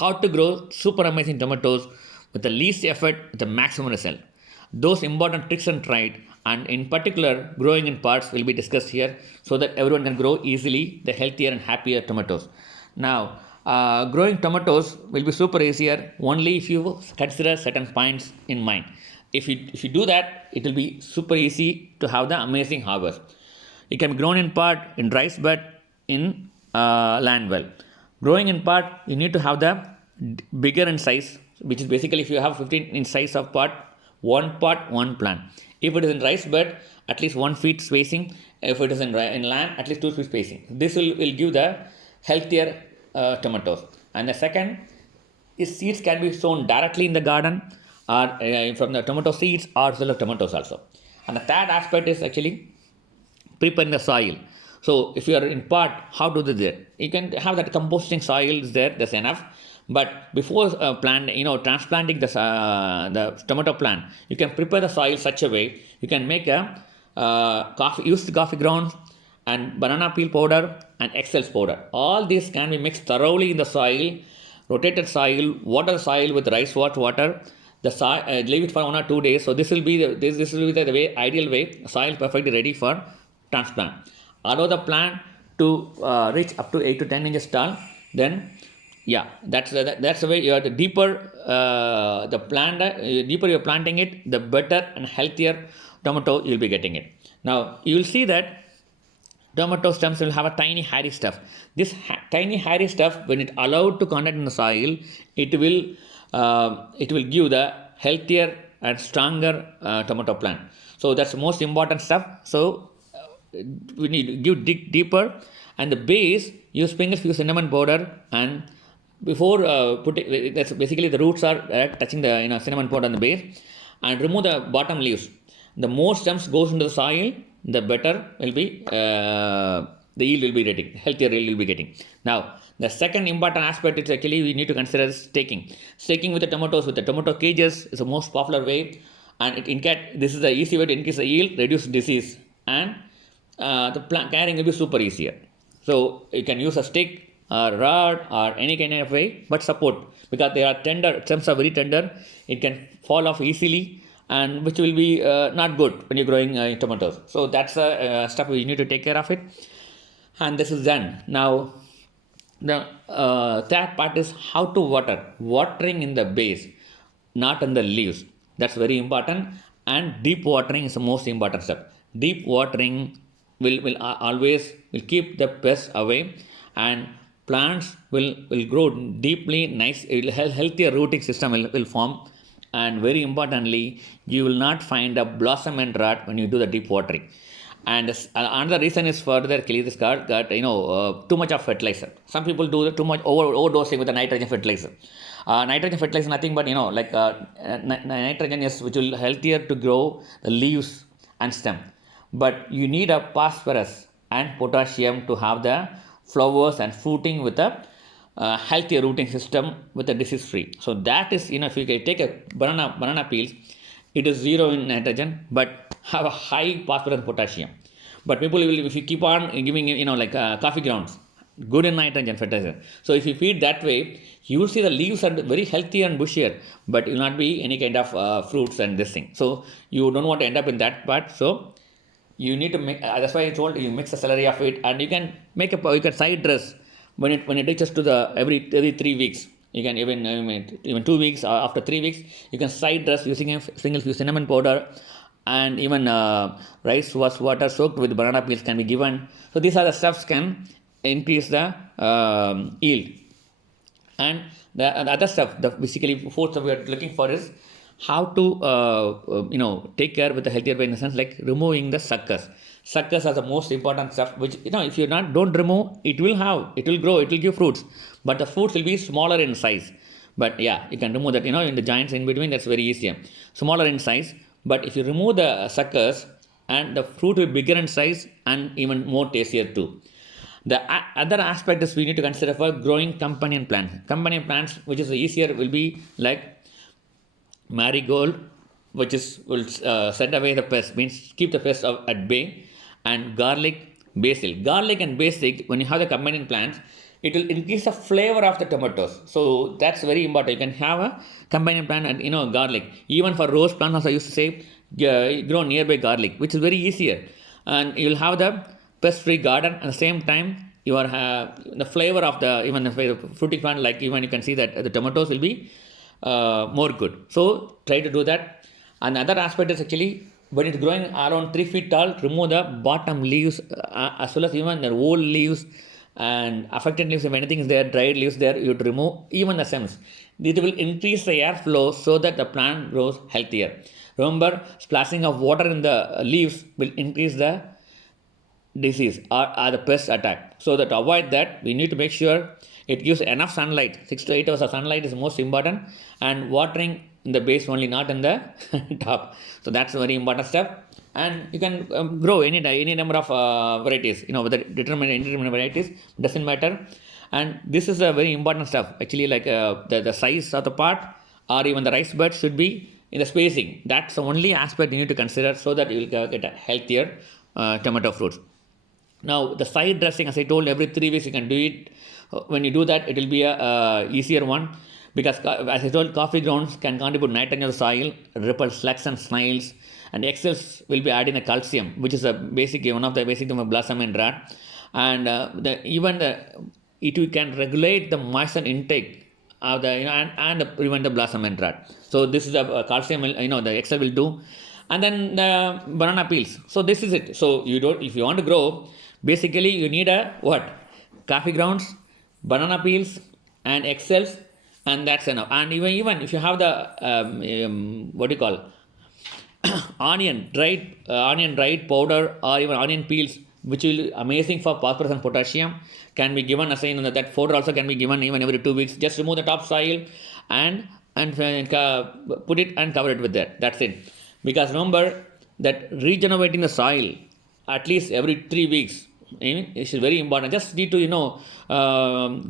how to grow super amazing tomatoes with the least effort with the maximum result. Those important tricks and tried, and in particular, growing in parts will be discussed here so that everyone can grow easily the healthier and happier tomatoes. Now, growing tomatoes will be super easier only if you consider certain points in mind. If you do that, it will be super easy to have the amazing harvest. It can be grown in part in rice bed in land well. Growing in part, you need to have the bigger in size, which is basically if you have 15 in size of part, one plant. If it is in rice bed, at least 1 feet spacing. If it is in land, at least 2 feet spacing. This will give the healthier tomatoes. And the second is seeds can be sown directly in the garden or from the tomato seeds or full of tomatoes also. And the third aspect is actually preparing the soil. So if you are in part, how to do that? You can have that composting soil is there, that's enough. But before transplanting the tomato plant, you can prepare the soil such a way. You can make a used coffee grounds and banana peel powder and Excel's powder. All these can be mixed thoroughly in the soil, rotated soil, water soil with rice water. The soil, leave it for 1 or 2 days. So this will be the way ideal way. Soil perfectly ready for transplant. Allow the plant to reach up to 8 to 10 inches tall. Then, that's the way. You are the deeper deeper you are planting it, the better and healthier tomato you will be getting it. Now you will see that tomato stems will have a tiny hairy stuff. This tiny hairy stuff, when it allowed to contact in the soil, it will give the healthier and stronger tomato plant. So that's the most important stuff. So we need to dig deeper, and the base you sprinkle few cinnamon powder, and before putting, that's basically the roots are touching the cinnamon powder on the base, and remove the bottom leaves. The more stems goes into the soil, the better will be the yield will be getting, healthier yield will be getting. Now the second important aspect is actually we need to consider staking. Staking with the tomatoes, with the tomato cages, is the most popular way, and this is the easy way to increase the yield, reduce disease, and the plant carrying will be super easier. So you can use a stick or rod or any kind of way, but support, because they are tender, stems are very tender, it can fall off easily, and which will be not good when you're growing tomatoes. So that's the stuff you need to take care of it, and this is done. Now the third part is how to watering in the base, not in the leaves. That's very important, and deep watering is the most important step. Deep watering will always keep the pests away, and plants will grow deeply nice. It will healthier rooting system will form, and very importantly, you will not find a blossom and rot when you do the deep watering. And another reason is further clear this card that too much of fertilizer. Some people do too much overdosing with the nitrogen fertilizer. Nitrogen fertilizer is nothing but nitrogen is which will healthier to grow the leaves and stem. But you need a phosphorus and potassium to have the flowers and fruiting with a healthier rooting system with a disease free. So that is, if you take a banana peels, it is zero in nitrogen but have a high phosphorus and potassium. But people will, if you keep on giving coffee grounds, good in nitrogen fertilizer. So if you feed that way, you will see the leaves are very healthy and bushier, but it will not be any kind of fruits and this thing. So you don't want to end up in that part. So you need to make. That's why I told you mix the celery of it, and you can make you can side dress when it reaches to the every 3 weeks. You can even 2 weeks after 3 weeks, you can side dress using a single few cinnamon powder, and even rice water soaked with banana peels can be given. So these are the stuffs can increase the yield. And the other stuff, basically fourth stuff we are looking for is how to take care with a healthier way, in the sense like removing the suckers. Suckers are the most important stuff, which if you don't remove, it will grow, it will give fruits, but the fruits will be smaller in size. But yeah, you can remove that, in the joints in between, that's very easy, smaller in size. But if you remove the suckers, and the fruit will be bigger in size and even more tastier too. The other aspect is we need to consider for growing companion plants. Companion plants, which is easier, will be like marigold, which will send away the pest, means keep the pest at bay, and garlic, basil. Garlic and basil, when you have the companion plants, it will increase the flavor of the tomatoes. So that's very important. You can have a companion plant and garlic. Even for rose plants also I used to say grow nearby garlic, which is very easier, and you'll have the pest free garden at the same time. Your the flavor of the even the fruity plant, like even you can see that the tomatoes will be more good. So try to do that. And the other aspect is actually when it's growing around 3 feet tall, remove the bottom leaves as well as even the old leaves and affected leaves. If anything is there, dried leaves there, you have to remove even the stems. It will increase the airflow so that the plant grows healthier. Remember, splashing of water in the leaves will increase the disease or the pest attack. So that to avoid that, we need to make sure it gives enough sunlight. 6 to 8 hours of sunlight is most important, and watering in the base only, not in the top. So that's a very important step. And you can grow any number of varieties. Whether determinate indeterminate varieties doesn't matter. And this is a very important stuff. Actually, like the size of the pot or even the rice bed should be in the spacing. That's the only aspect you need to consider so that you will get a healthier tomato fruits. Now the side dressing, as I told, every 3 weeks you can do it. When you do that, it will be a easier one, because as I told, coffee grounds can contribute nitrogen to the soil, repel slugs and snails, and eggshells will be adding the calcium, which is a basic one of the basic of blossom and rat. And it can regulate the moisture intake of the and prevent the blossom and rot. So this is a calcium the eggshell will do. And then the banana peels. So this is it. So if you want to grow, basically you need a what? Coffee grounds, banana peels, and eggshells, and that's enough. And even if you have the what do you call onion dried powder, or even onion peels, which will be amazing for phosphorus and potassium, can be given as that powder also can be given even every 2 weeks. Just remove the top soil and put it and cover it with that. That's it. Because remember that regenerating the soil at least every 3 weeks is very important. Just need to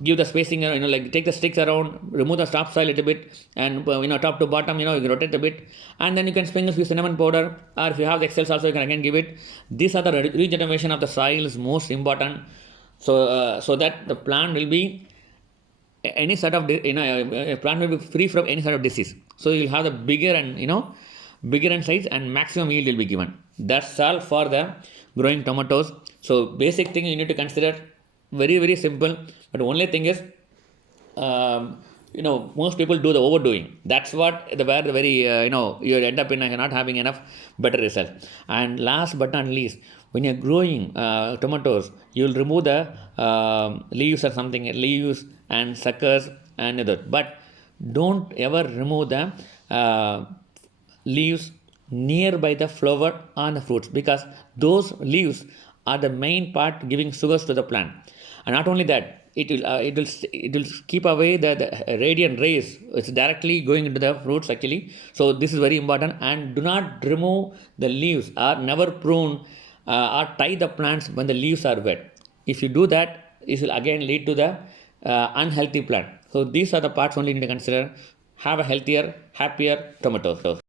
give the spacing, like take the sticks around, remove the top soil a little bit, and top to bottom, you rotate a bit, and then you can sprinkle with cinnamon powder, or if you have the eggshells also, you can again give it. These are the regeneration of the soil is most important. So that the plant will be any sort of a plant will be free from any sort of disease. So you'll have the bigger and size, and maximum yield will be given. That's all for the growing tomatoes. So basic thing you need to consider, very very simple. But only thing is, most people do the overdoing. That's where the very you end up in not having enough better results. And last but not least, when you're growing tomatoes, you'll remove the leaves or something, leaves and suckers and other. But don't ever remove the leaves nearby the flower and the fruits, because those leaves are the main part giving sugars to the plant. And not only that, it will keep away the radiant rays. It's directly going into the fruits actually. So this is very important. And do not remove the leaves, or never prune or tie the plants when the leaves are wet. If you do that, it will again lead to the unhealthy plant. So these are the parts only you need to consider. Have a healthier, happier tomatoes.